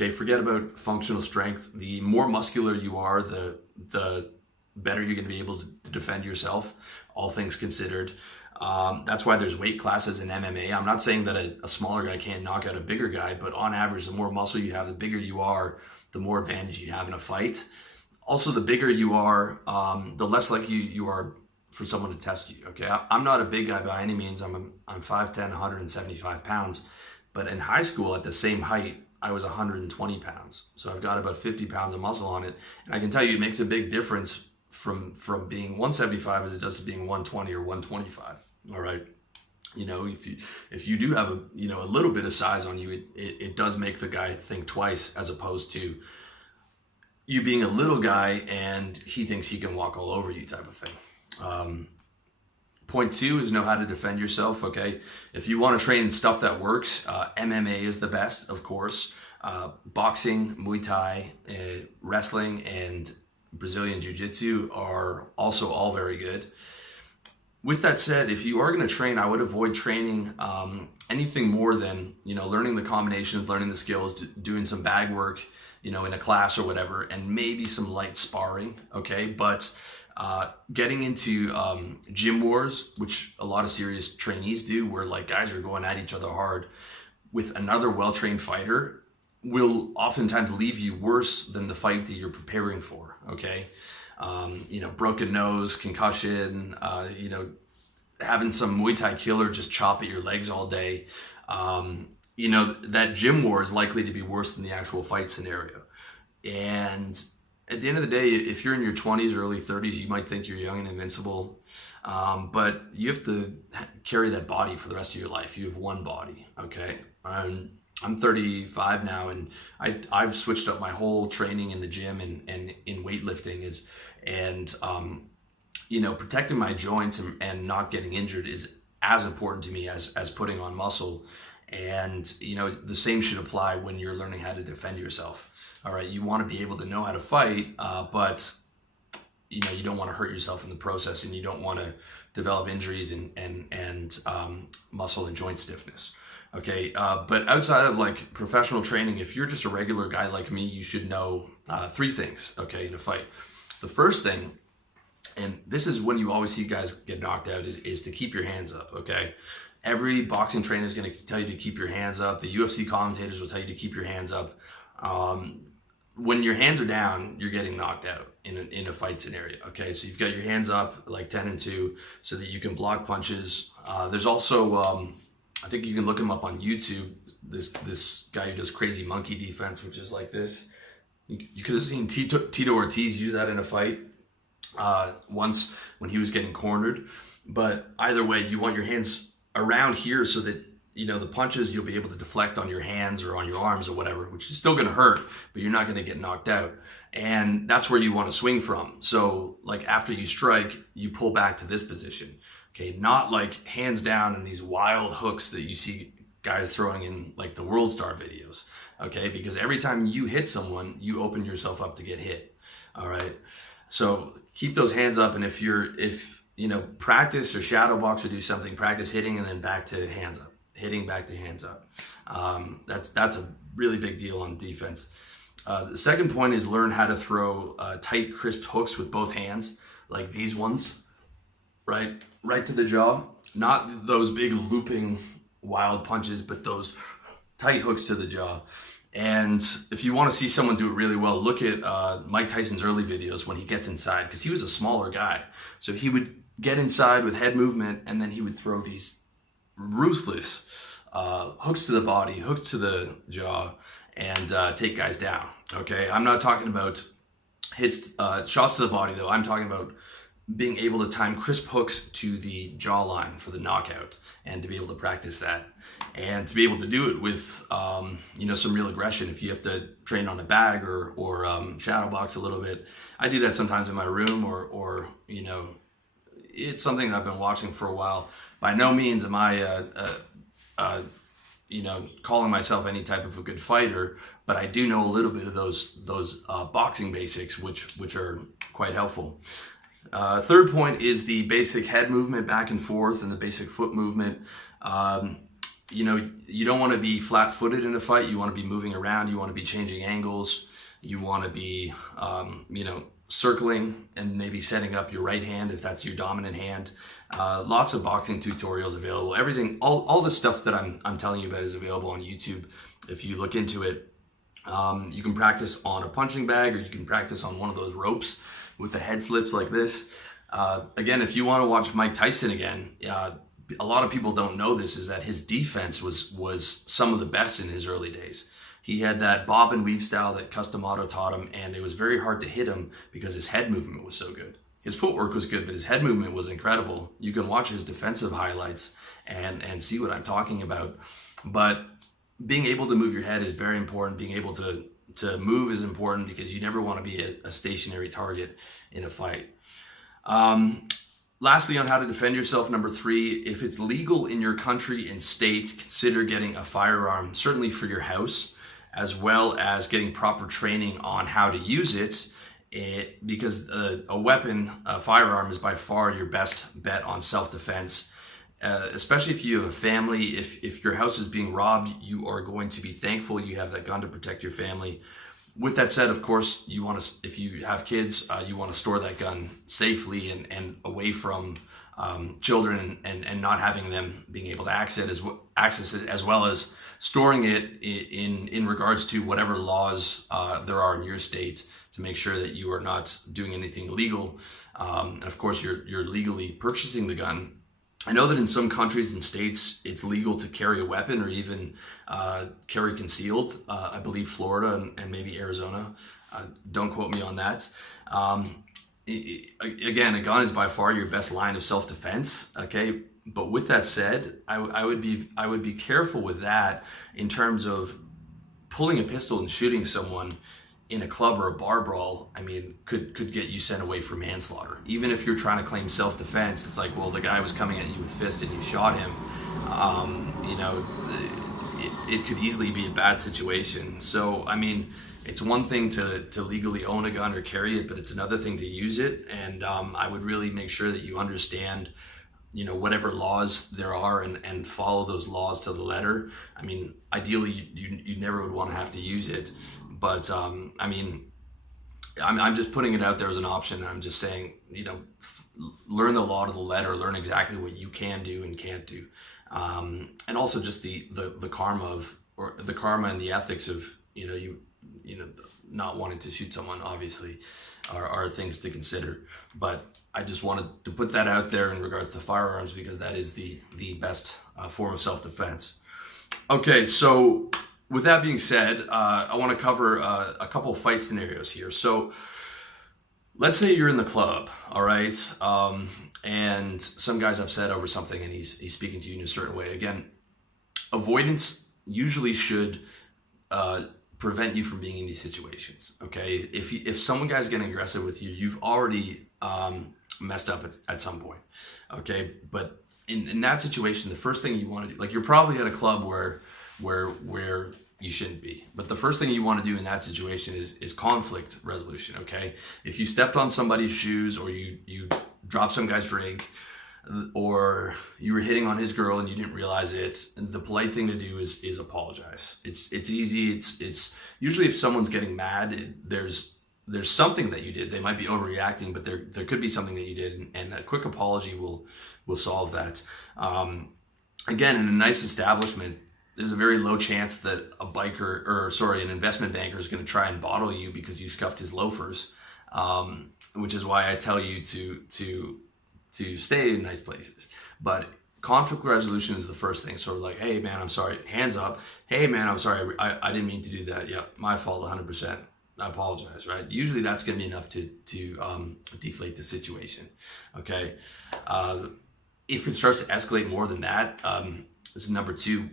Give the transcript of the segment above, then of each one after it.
Okay, forget about functional strength. The more muscular you are, the better you're going to be able to defend yourself, all things considered. That's why there's weight classes in MMA. I'm not saying that a smaller guy can't knock out a bigger guy, but on average, the more muscle you have, the bigger you are, the more advantage you have in a fight. Also, the bigger you are, the less likely you are for someone to test you. Okay, I'm not a big guy by any means. I'm 5'10", 175 pounds, but in high school at the same height, I was 120 pounds. So I've got about 50 pounds of muscle on it, and I can tell you it makes a big difference from being 175 as it does to being 120 or 125. All right. You know, if you do have a little bit of size on you, it does make the guy think twice, as opposed to you being a little guy and he thinks he can walk all over you type of thing. Point 2 is know how to defend yourself. Okay. If you want to train stuff that works, MMA is the best, of course. Boxing, Muay Thai, wrestling, and Brazilian Jiu-Jitsu are also all very good. With that said, if you are going to train, I would avoid training anything more than, learning the combinations, learning the skills, doing some bag work, in a class or whatever, and maybe some light sparring, okay? But getting into gym wars, which a lot of serious trainees do, where like guys are going at each other hard with another well-trained fighter, will oftentimes leave you worse than the fight that you're preparing for, okay? Broken nose, concussion, having some Muay Thai killer just chop at your legs all day. That gym war is likely to be worse than the actual fight scenario. And at the end of the day, if you're in your 20s, early 30s, you might think you're young and invincible. But you have to carry that body for the rest of your life. You have one body, okay? I'm 35 now, and I've switched up my whole training in the gym and in weightlifting protecting my joints and not getting injured is as important to me as putting on muscle. And, the same should apply when you're learning how to defend yourself. All right. You want to be able to know how to fight, but you don't want to hurt yourself in the process, and you don't want to develop injuries and muscle and joint stiffness. Okay. But outside of like professional training, if you're just a regular guy like me, you should know 3 things, okay, in a fight. The first thing, and this is when you always see guys get knocked out, is to keep your hands up, okay? Every boxing trainer is going to tell you to keep your hands up. The UFC commentators will tell you to keep your hands up. When your hands are down, you're getting knocked out in a fight scenario, okay? So you've got your hands up like 10 and 2 so that you can block punches. There's also, I think you can look him up on YouTube, this guy who does crazy monkey defense, which is like this. You could have seen Tito Ortiz use that in a fight once when he was getting cornered. But either way, you want your hands around here so that, the punches you'll be able to deflect on your hands or on your arms or whatever, which is still going to hurt, but you're not going to get knocked out. And that's where you want to swing from. So like after you strike, you pull back to this position. Okay, not like hands down and these wild hooks that you see guys throwing in like the World Star videos. Okay, because every time you hit someone, you open yourself up to get hit. All right, so keep those hands up, and if practice or shadow box or do something, practice hitting and then back to hands up, hitting back to hands up. That's a really big deal on defense. The second point is learn how to throw tight, crisp hooks with both hands, like these ones, right to the jaw. Not those big looping wild punches, but those tight hooks to the jaw. And if you want to see someone do it really well, look at Mike Tyson's early videos when he gets inside, because he was a smaller guy. So he would get inside with head movement, and then he would throw these ruthless hooks to the body, hooks to the jaw, and take guys down. Okay, I'm not talking about hits, shots to the body though. I'm talking about being able to time crisp hooks to the jawline for the knockout, and to be able to practice that, and to be able to do it with some real aggression. If you have to train on a bag or shadow box a little bit, I do that sometimes in my room, or it's something I've been watching for a while. By no means am I calling myself any type of a good fighter, but I do know a little bit of those boxing basics, which are quite helpful. Third point is the basic head movement back and forth and the basic foot movement. you don't want to be flat-footed in a fight. You want to be moving around. You want to be changing angles. You want to be, circling and maybe setting up your right hand if that's your dominant hand. Lots of boxing tutorials available. Everything, all the stuff that I'm telling you about is available on YouTube. If you look into it, you can practice on a punching bag, or you can practice on one of those ropes with the head slips like this. Again, if you want to watch Mike Tyson again, a lot of people don't know this, is that his defense was some of the best in his early days. He had that bob and weave style that Custom Auto taught him, and it was very hard to hit him because his head movement was so good. His footwork was good, but his head movement was incredible. You can watch his defensive highlights and see what I'm talking about. But being able to move your head is very important. Being able to move is important, because you never want to be a stationary target in a fight. Lastly, on how to defend yourself, number 3, if it's legal in your country and state, consider getting a firearm, certainly for your house, as well as getting proper training on how to use it. Because a firearm is by far your best bet on self-defense, especially if you have a family. If your house is being robbed, you are going to be thankful you have that gun to protect your family. With that said, of course, if you have kids, you want to store that gun safely and away from children, and not having them being able to access it, as well as storing it in regards to whatever laws there are in your state, to make sure that you are not doing anything illegal. And of course, you're legally purchasing the gun. I know that in some countries and states, it's legal to carry a weapon, or even carry concealed. I believe Florida and maybe Arizona. Don't quote me on that. Again, a gun is by far your best line of self-defense. Okay, but with that said, I would be careful with that in terms of pulling a pistol and shooting someone in a club or a bar brawl. I mean, could get you sent away for manslaughter. Even if you're trying to claim self-defense, it's like, well, the guy was coming at you with fist and you shot him. It could easily be a bad situation. So, I mean, it's one thing to legally own a gun or carry it, but it's another thing to use it. And I would really make sure that you understand, whatever laws there are, and follow those laws to the letter. I mean, ideally, you never would want to have to use it. But I mean, I'm just putting it out there as an option. I'm just saying, learn the law to the letter, learn exactly what you can do and can't do. And also just the karma and the ethics of, not wanting to shoot someone, obviously, are things to consider. But I just wanted to put that out there in regards to firearms, because that is the best form of self-defense. Okay, so with that being said, I want to cover a couple fight scenarios here. So let's say you're in the club, all right, and some guy's upset over something, and he's speaking to you in a certain way. Again, avoidance usually should prevent you from being in these situations. Okay, if some guy's getting aggressive with you, you've already messed up at some point. Okay, but in that situation, the first thing you want to do, like, you're probably at a club where you shouldn't be. But the first thing you want to do in that situation is conflict resolution, okay? If you stepped on somebody's shoes, or you dropped some guy's drink, or you were hitting on his girl and you didn't realize it, the polite thing to do is apologize. It's easy. It's usually, if someone's getting mad, there's something that you did. They might be overreacting, but there could be something that you did, and a quick apology will solve that. Again, in a nice establishment, there's a very low chance that an investment banker is going to try and bottle you because you scuffed his loafers, which is why I tell you to stay in nice places. But conflict resolution is the first thing. Sort of like, hey man, I'm sorry, hands up. Hey man, I'm sorry, I didn't mean to do that. Yep, my fault, 100%. I apologize, right? Usually that's going to be enough to deflate the situation. Okay. If it starts to escalate more than that, this is number 2.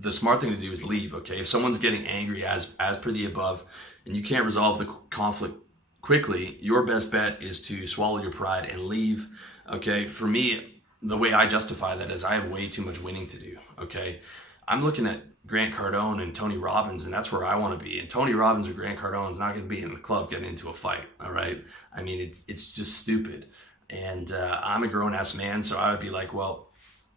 The smart thing to do is leave. Okay, if someone's getting angry as per the above, and you can't resolve the conflict quickly, your best bet is to swallow your pride and leave. Okay, for me, the way I justify that is I have way too much winning to do. Okay, I'm looking at Grant Cardone and Tony Robbins, and that's where I want to be. And Tony Robbins or Grant Cardone is not going to be in the club getting into a fight. All right, I mean, it's just stupid. And I'm a grown ass man, so I would be like, well,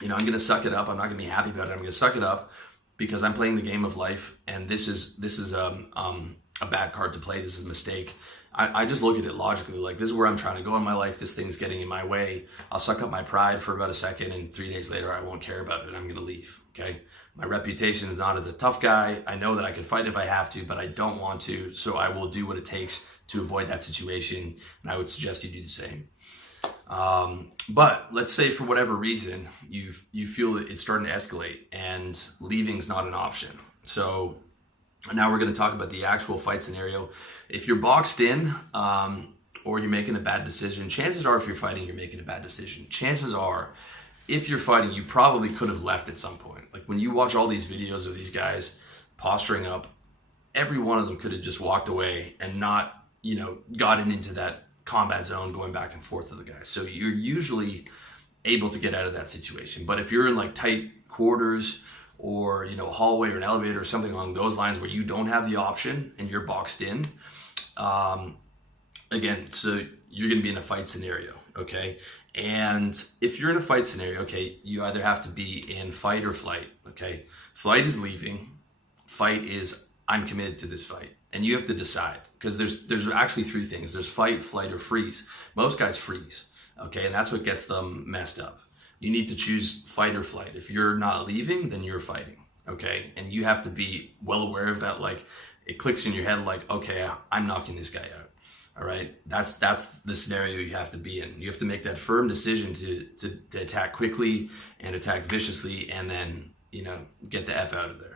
You know, I'm going to suck it up. I'm not going to be happy about it. I'm going to suck it up because I'm playing the game of life, and this is a bad card to play. This is a mistake. I just look at it logically, like this is where I'm trying to go in my life. This thing's getting in my way. I'll suck up my pride for about a second, and 3 days later, I won't care about it. I'm going to leave. Okay. My reputation is not as a tough guy. I know that I can fight if I have to, but I don't want to. So I will do what it takes to avoid that situation. And I would suggest you do the same. But let's say for whatever reason, you feel that it's starting to escalate and leaving's not an option. So now we're going to talk about the actual fight scenario. If you're boxed in, or you're making a bad decision, chances are if you're fighting, you're making a bad decision. Chances are, if you're fighting, you probably could have left at some point. Like when you watch all these videos of these guys posturing up, every one of them could have just walked away and not, gotten into that combat zone going back and forth with the guys. So you're usually able to get out of that situation. But if you're in like tight quarters or, a hallway or an elevator or something along those lines where you don't have the option and you're boxed in, again, so you're going to be in a fight scenario, okay? And if you're in a fight scenario, okay, you either have to be in fight or flight, okay? Flight is leaving. Fight is I'm committed to this fight. And you have to decide, because there's actually three things. There's fight, flight, or freeze. Most guys freeze, okay? And that's what gets them messed up. You need to choose fight or flight. If you're not leaving, then you're fighting, okay? And you have to be well aware of that. Like it clicks in your head like, okay, I'm knocking this guy out. All right, that's the scenario you have to be in. You have to make that firm decision to attack quickly and attack viciously, and then get the F out of there.